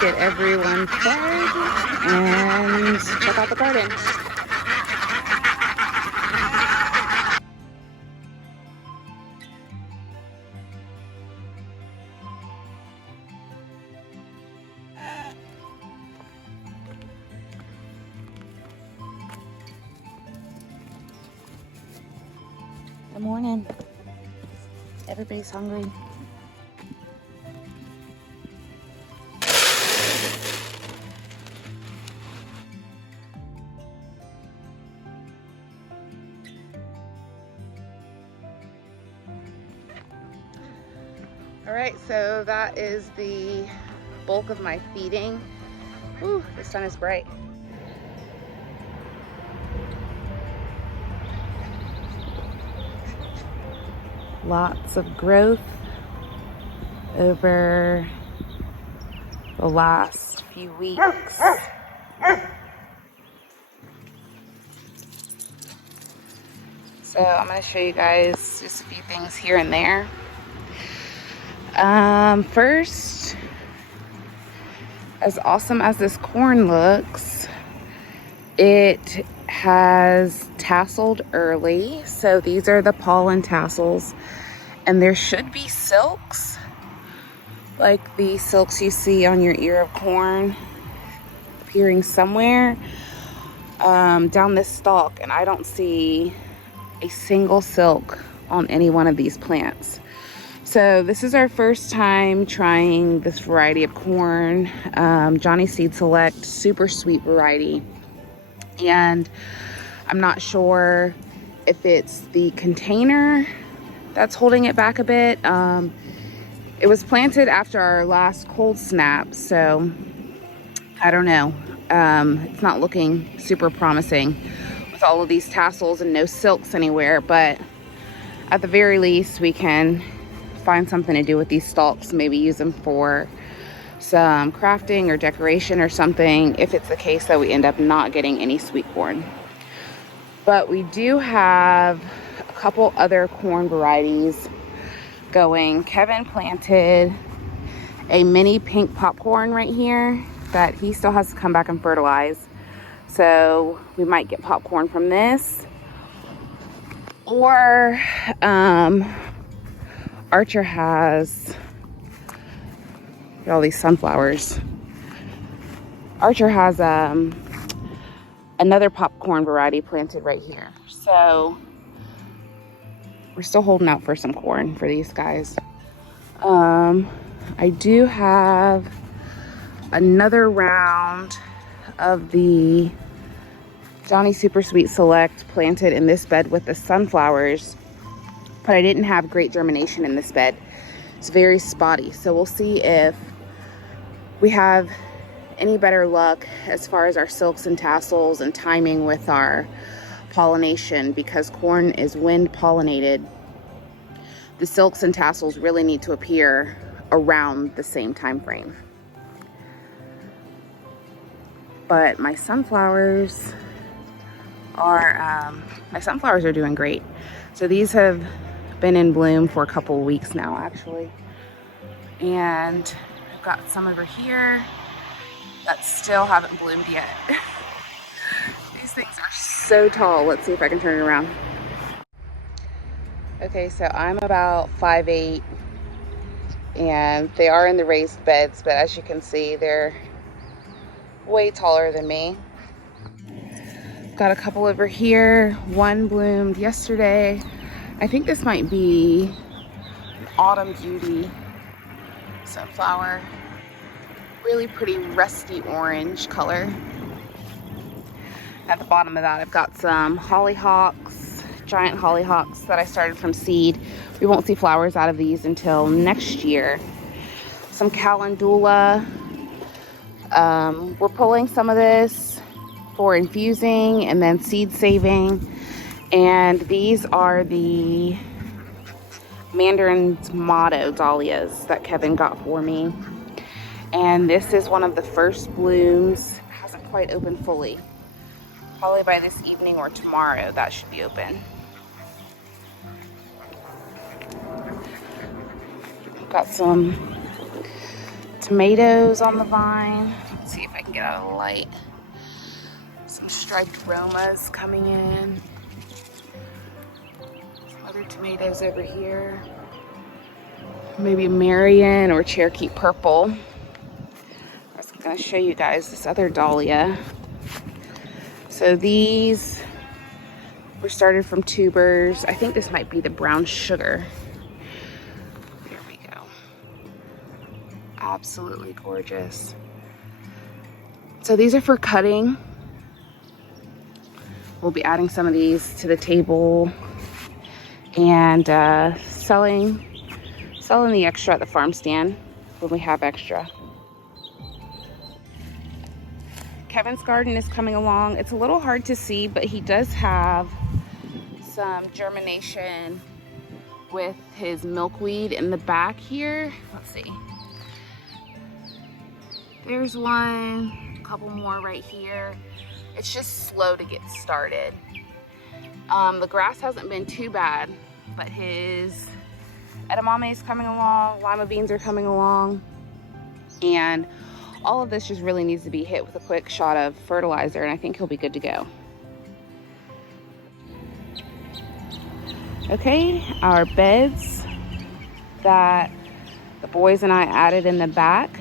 get everyone fed and check out the garden. Good morning. Everybody's hungry. All right, so that is the bulk of my feeding. Ooh, the sun is bright. Lots of growth over the last few weeks. So I'm going to show you guys just a few things here and there. First, as awesome as this corn looks, it has tasseled early. So these are the pollen tassels, and there should be silks, like the silks you see on your ear of corn, appearing somewhere down this stalk, and I don't see a single silk on any one of these plants. So this is our first time trying this variety of corn, Johnny Seed Select, super sweet variety. And I'm not sure if it's the container that's holding it back a bit. It was planted after our last cold snap, so I don't know. It's not looking super promising with all of these tassels and no silks anywhere, but at the very least we can find something to do with these stalks, maybe use them for some crafting or decoration or something, if it's the case that we end up not getting any sweet corn. But we do have a couple other corn varieties going. Kevin planted a mini pink popcorn right here that he still has to come back and fertilize, so we might get popcorn from this, or Archer has all these sunflowers. Archer has another popcorn variety planted right here, so we're still holding out for some corn for these guys. I do have another round of the Johnny Super Sweet Select planted in this bed with the sunflowers, but I didn't have great germination in this bed. It's very spotty, so we'll see if we have any better luck as far as our silks and tassels and timing with our pollination, because corn is wind pollinated. The silks and tassels really need to appear around the same time frame. But my sunflowers are doing great. So these have been in bloom for a couple weeks now, actually. And I've got some over here that still haven't bloomed yet. These things are so tall. Let's see if I can turn it around. Okay, so I'm about 5'8", and they are in the raised beds, but as you can see, they're way taller than me. Got a couple over here. One bloomed yesterday. I think this might be Autumn Beauty sunflower. Really pretty rusty orange color. At the bottom of that, I've got some hollyhocks, giant hollyhocks that I started from seed. We won't see flowers out of these until next year. Some calendula. We're pulling some of this for infusing and then seed saving. And these are the Mandarin's Motto dahlias that Kevin got for me. And this is one of the first blooms. It hasn't quite opened fully. Probably by this evening or tomorrow that should be open. Got some tomatoes on the vine. Let's see if I can get out of the light. Some striped Romas coming in. Some other tomatoes over here. Maybe Marion or Cherokee Purple. I was going to show you guys this other dahlia. So these were started from tubers. I think this might be the brown sugar. There we go. Absolutely gorgeous. So these are for cutting. We'll be adding some of these to the table and selling the extra at the farm stand when we have extra. Kevin's garden is coming along. It's a little hard to see, but he does have some germination with his milkweed in the back here. Let's see. There's one, a couple more right here. It's just slow to get started. The grass hasn't been too bad, but his edamame is coming along, lima beans are coming along, and all of this just really needs to be hit with a quick shot of fertilizer, and I think he'll be good to go. Okay, our beds that the boys and I added in the back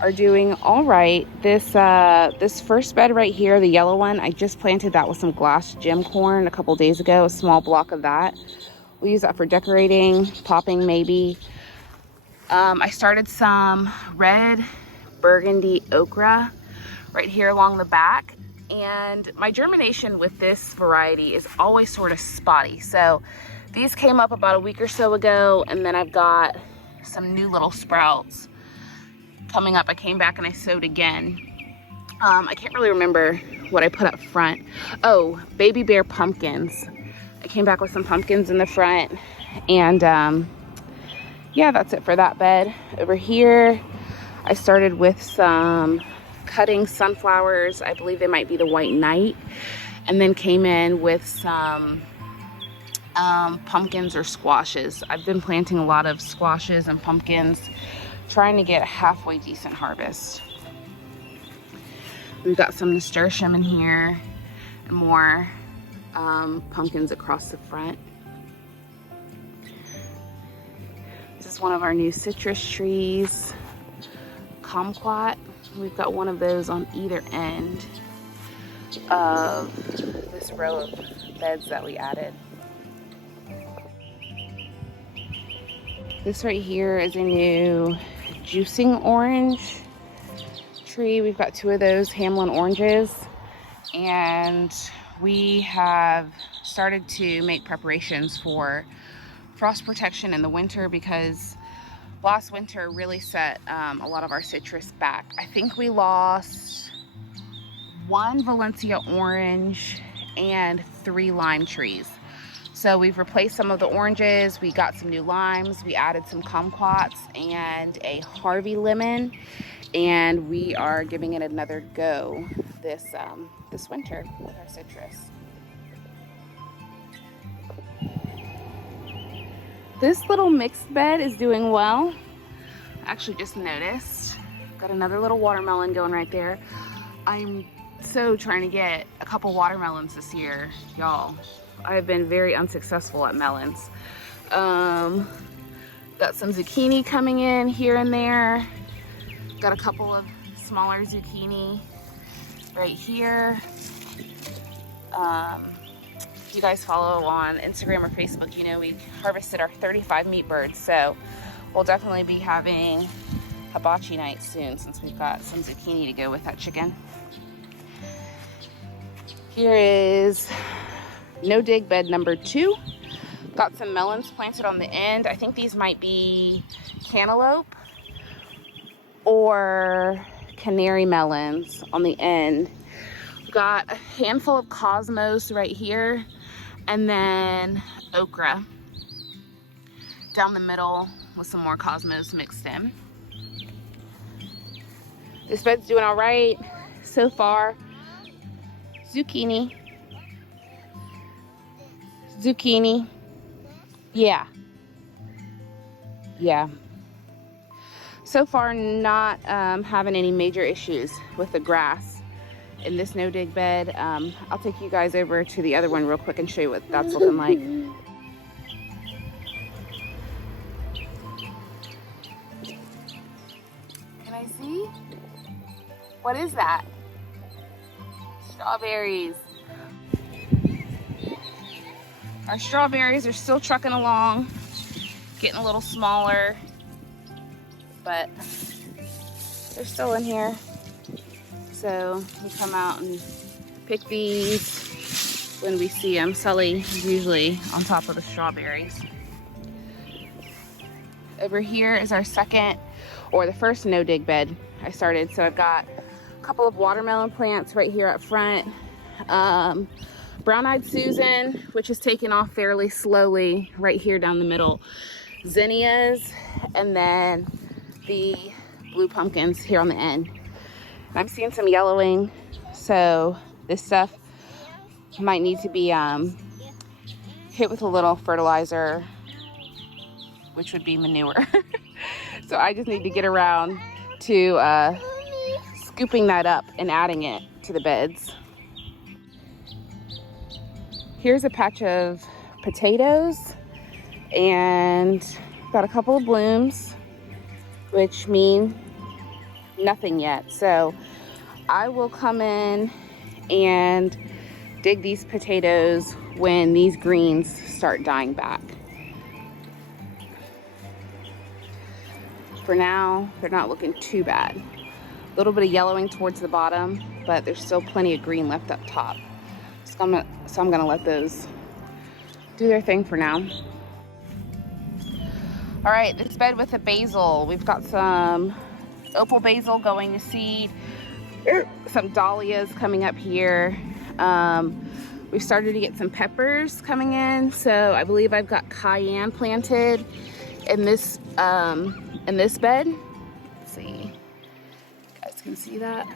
are doing all right. This first bed right here, the yellow one, I just planted that with some glass gem corn a couple days ago, a small block of that. We'll use that for decorating, popping maybe. I started some red burgundy okra right here along the back, and my germination with this variety is always sort of spotty. So these came up about a week or so ago, and then I've got some new little sprouts coming up. I came back and I sowed again. I can't really remember what I put up front. Oh, baby bear pumpkins. I came back with some pumpkins in the front, and yeah, that's it for that bed. Over here, I started with some cutting sunflowers. I believe they might be the White Knight, and then came in with some pumpkins or squashes. I've been planting a lot of squashes and pumpkins, trying to get a halfway decent harvest. We've got some nasturtium in here and more pumpkins across the front. This is one of our new citrus trees, kumquat. We've got one of those on either end of this row of beds that we added. This right here is a new juicing orange tree. We've got two of those Hamlin oranges, and we have started to make preparations for frost protection in the winter, because last winter really set a lot of our citrus back. I think we lost one Valencia orange and 3 lime trees. So we've replaced some of the oranges, we got some new limes, we added some kumquats and a Harvey lemon, and we are giving it another go this winter with our citrus. This little mixed bed is doing well. I actually just noticed, got another little watermelon going right there. I'm so trying to get a couple watermelons this year, y'all. I've been very unsuccessful at melons. Got some zucchini coming in here and there. Got a couple of smaller zucchini right here. If you guys follow on Instagram or Facebook, you know we harvested our 35 meat birds, so we'll definitely be having hibachi night soon, since we've got some zucchini to go with that chicken. Here is no dig bed number 2. Got some melons planted on the end. I think these might be cantaloupe or canary melons on the end. Got a handful of cosmos right here, and then okra down the middle with some more cosmos mixed in. This bed's doing all right so far. Zucchini. Yeah. so far not having any major issues with the grass in this no dig bed. I'll take you guys over to the other one real quick and show you what that's looking like. Can I see? What is that? Strawberries. Our strawberries are still trucking along, getting a little smaller, but they're still in here. So we come out and pick these when we see them. Sully is usually on top of the strawberries. Over here is our second, or the first no dig bed I started. So I've got a couple of watermelon plants right here up front. Brown-eyed Susan, which is taking off fairly slowly right here down the middle. Zinnias, and then the blue pumpkins here on the end. I'm seeing some yellowing, so this stuff might need to be hit with a little fertilizer, which would be manure. So I just need to get around to scooping that up and adding it to the beds. Here's a patch of potatoes, and got a couple of blooms, which mean nothing yet. So I will come in and dig these potatoes when these greens start dying back. For now, they're not looking too bad. A little bit of yellowing towards the bottom, but there's still plenty of green left up top. So I'm gonna let those do their thing for now. All right, this bed with the basil. We've got some opal basil going to seed, some dahlias coming up here. We've started to get some peppers coming in. So I believe I've got cayenne planted in this bed. Let's see, you guys can see that.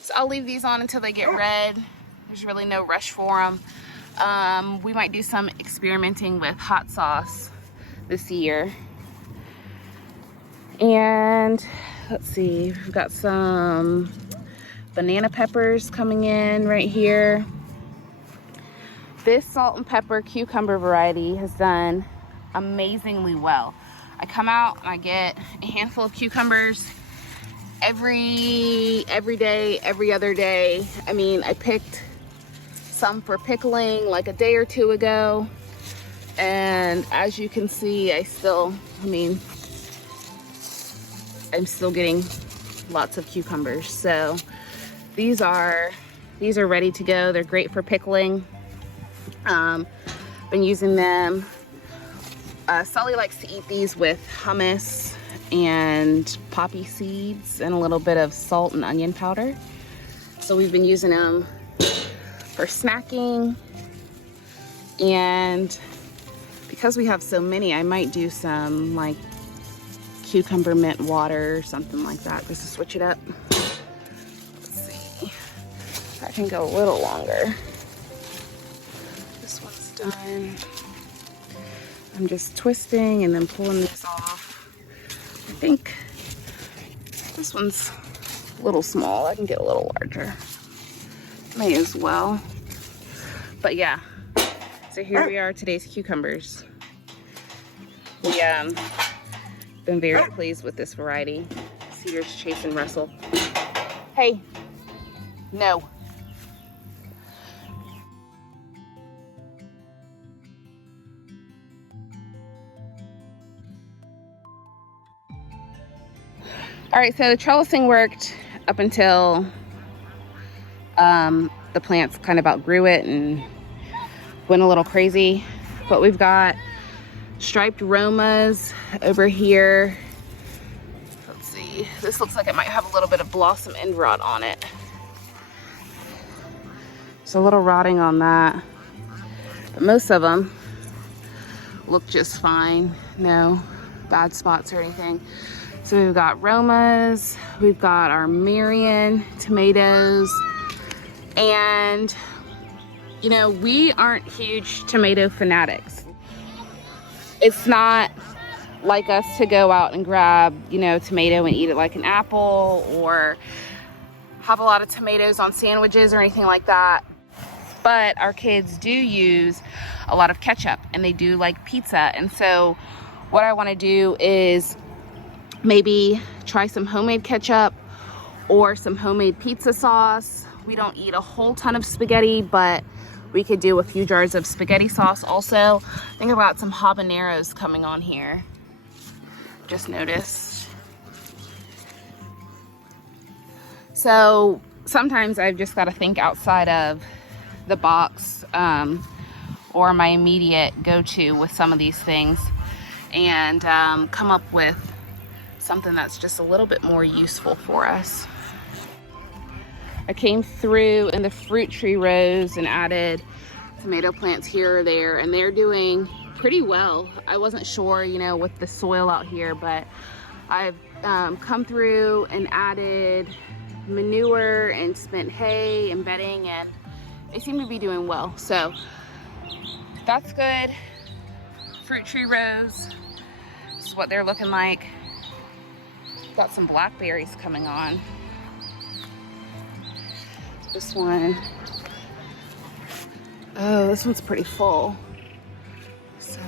So I'll leave these on until they get red. There's really no rush for them. We might do some experimenting with hot sauce this year. And let's see, we've got some banana peppers coming in right here. This salt and pepper cucumber variety has done amazingly well. I come out and I get a handful of cucumbers every day, every other day. I mean, I picked some for pickling like a day or two ago, and as you can see, I'm still getting lots of cucumbers. So these are ready to go. They're great for pickling. Been using them. Sully likes to eat these with hummus and poppy seeds and a little bit of salt and onion powder. So we've been using them for snacking, and because we have so many, I might do some like cucumber mint water or something like that, just to switch it up. Let's see, that can go a little longer. This one's done. I'm just twisting and then pulling this off. I think this one's a little small. I can get a little larger. May as well. But yeah, so here we are, today's cucumbers. We been very pleased with this variety. Cedar's chasing Russell. Hey, no. All right, so the trellising worked up until the plants kind of outgrew it and went a little crazy. But we've got striped Romas over here. Let's see, this looks like it might have a little bit of blossom end rot on it. So a little rotting on that. But most of them look just fine. No bad spots or anything. So we've got Romas, we've got our Marion tomatoes, and you know, we aren't huge tomato fanatics. It's not like us to go out and grab, you know, tomato and eat it like an apple, or have a lot of tomatoes on sandwiches or anything like that. But our kids do use a lot of ketchup, and they do like pizza. And so what I want to do is maybe try some homemade ketchup or some homemade pizza sauce. We don't eat a whole ton of spaghetti, but we could do a few jars of spaghetti sauce also. I think I've got some habaneros coming on here. Just noticed. So sometimes I've just got to think outside of the box, or my immediate go-to with some of these things, and come up with something that's just a little bit more useful for us. I came through in the fruit tree rows and added tomato plants here or there, and they're doing pretty well. I wasn't sure, you know, with the soil out here, but I've come through and added manure and spent hay and bedding, and they seem to be doing well. So that's good. Fruit tree rows, this is what they're looking like. Got some blackberries coming on. This one, oh, this one's pretty full. So,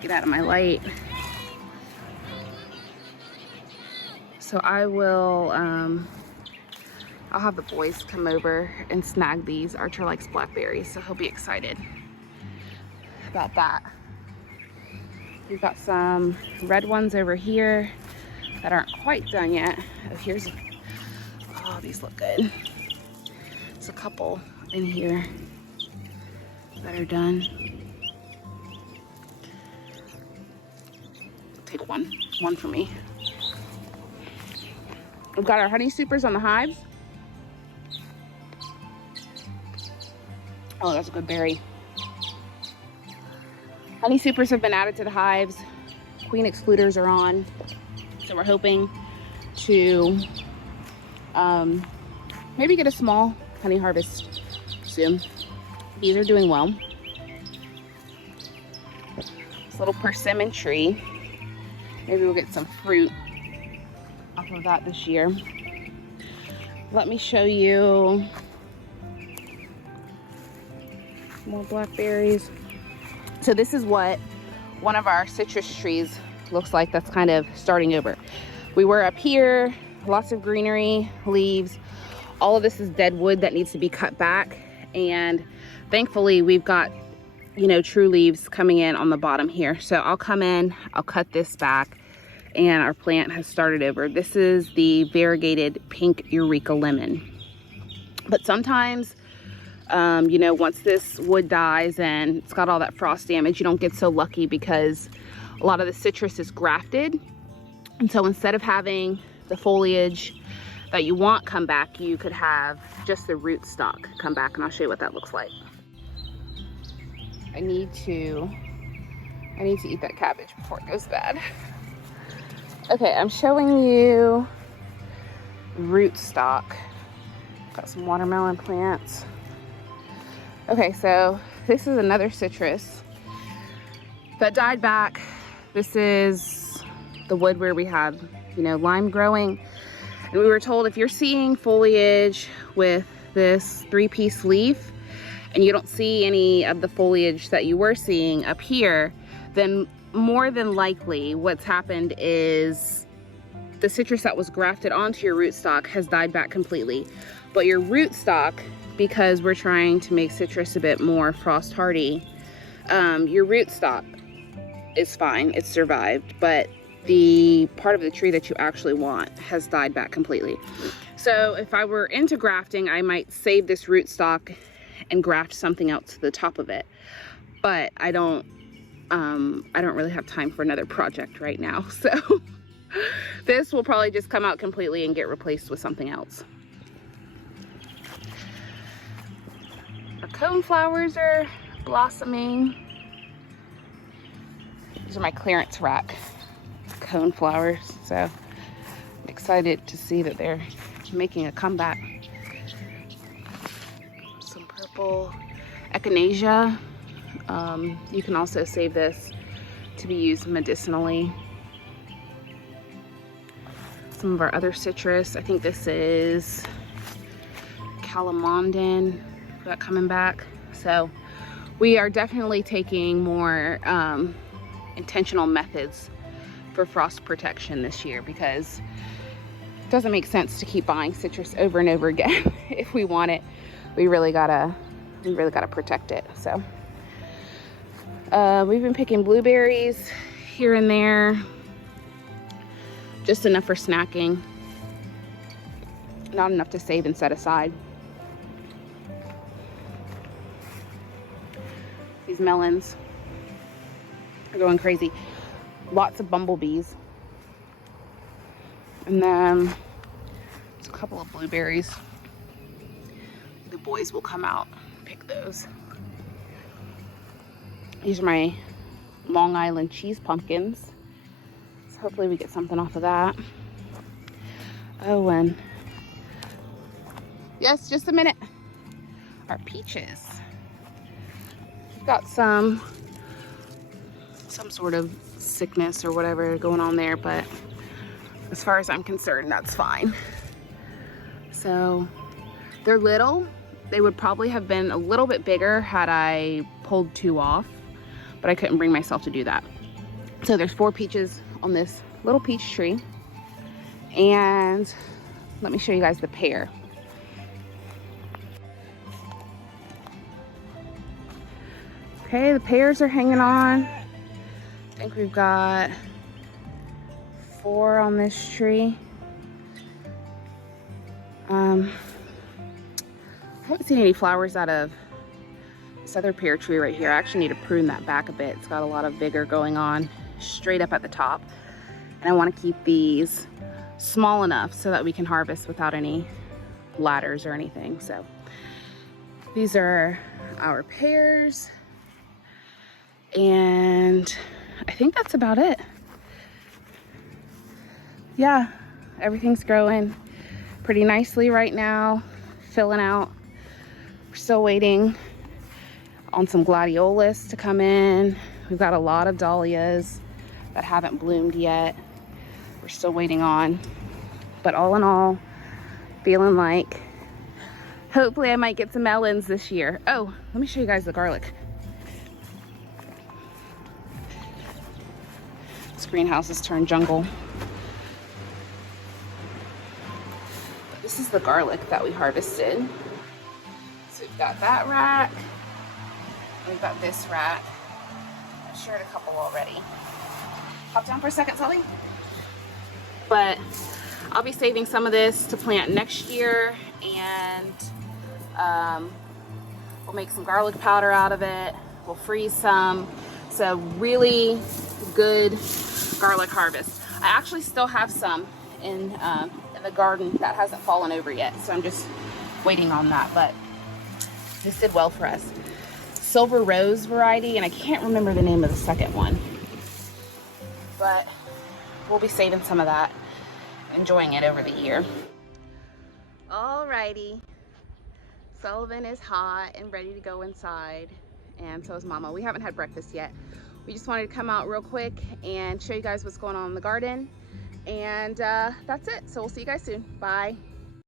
get out of my light. So I will, I'll have the boys come over and snag these. Archer likes blackberries, so he'll be excited about that. We've got some red ones over here that aren't quite done yet. Oh, here's, oh, these look good. There's a couple in here that are done. Take one for me. We've got our honey supers on the hives. Oh, that's a good berry. Honey supers have been added to the hives. Queen excluders are on. So we're hoping to maybe get a small honey harvest soon. These are doing well. This little persimmon tree, maybe we'll get some fruit off of that this year. Let me show you more blackberries. So this is what one of our citrus trees looks like that's kind of starting over. We were up here, lots of greenery, leaves. All of this is dead wood that needs to be cut back, and thankfully we've got, you know, true leaves coming in on the bottom here. So I'll come in, I'll cut this back, and our plant has started over. This is the variegated pink Eureka lemon. But sometimes, you know, once this wood dies and it's got all that frost damage, you don't get so lucky because a lot of the citrus is grafted. And so instead of having the foliage that you want come back, you could have just the root stock come back, and I'll show you what that looks like. I need to eat that cabbage before it goes bad. Okay, I'm showing you root stock. Got some watermelon plants. Okay, so this is another citrus that died back. This is the wood where we had, you know, lime growing. And we were told if you're seeing foliage with this 3-piece leaf and you don't see any of the foliage that you were seeing up here, then more than likely what's happened is the citrus that was grafted onto your rootstock has died back completely. But your rootstock, because we're trying to make citrus a bit more frost hardy, your rootstock is fine, it's survived, but the part of the tree that you actually want has died back completely. So if I were into grafting, I might save this rootstock and graft something else to the top of it. But I don't really have time for another project right now. So this will probably just come out completely and get replaced with something else. Our coneflowers are blossoming. These are my clearance rack coneflowers, so I'm excited to see that they're making a comeback. Some purple echinacea. You can also save this to be used medicinally. Some of our other citrus, I think this is calamondin, got coming back. So we are definitely taking more intentional methods for frost protection this year, because it doesn't make sense to keep buying citrus over and over again. If we want it, we really gotta protect it. So we've been picking blueberries here and there, just enough for snacking, not enough to save and set aside. These melons are going crazy. Lots of bumblebees. And then there's a couple of blueberries. The boys will come out and pick those. These are my Long Island cheese pumpkins. So hopefully we get something off of that. Oh, and yes, just a minute. Our peaches. We've got some sort of sickness or whatever going on there, but as far as I'm concerned, that's fine. So they're little. They would probably have been a little bit bigger had I pulled 2 off, but I couldn't bring myself to do that. So there's 4 peaches on this little peach tree. And let me show you guys the pear. Okay, the pears are hanging on. I think we've got 4 on this tree. I haven't seen any flowers out of this other pear tree right here. I actually need to prune that back a bit. It's got a lot of vigor going on straight up at the top. And I want to keep these small enough so that we can harvest without any ladders or anything. So these are our pears. And I think that's about it. Yeah, everything's growing pretty nicely right now, filling out. We're still waiting on some gladiolus to come in. We've got a lot of dahlias that haven't bloomed yet. We're still waiting on. But all in all, feeling like hopefully I might get some melons this year. Oh, let me show you guys the garlic. This greenhouse has turned jungle. But this is the garlic that we harvested. So we've got that rack. And we've got this rack. I've shared a couple already. Hop down for a second, Sully. But I'll be saving some of this to plant next year, and we'll make some garlic powder out of it. We'll freeze some. So really good garlic harvest. I actually still have some in the garden that hasn't fallen over yet, so I'm just waiting on that. But this did well for us. Silver Rose variety, and I can't remember the name of the second one, but we'll be saving some of that, enjoying it over the year. Alrighty, Sullivan is hot and ready to go inside, and so is Mama. We haven't had breakfast yet. We just wanted to come out real quick and show you guys what's going on in the garden, and that's it. So we'll see you guys soon. Bye.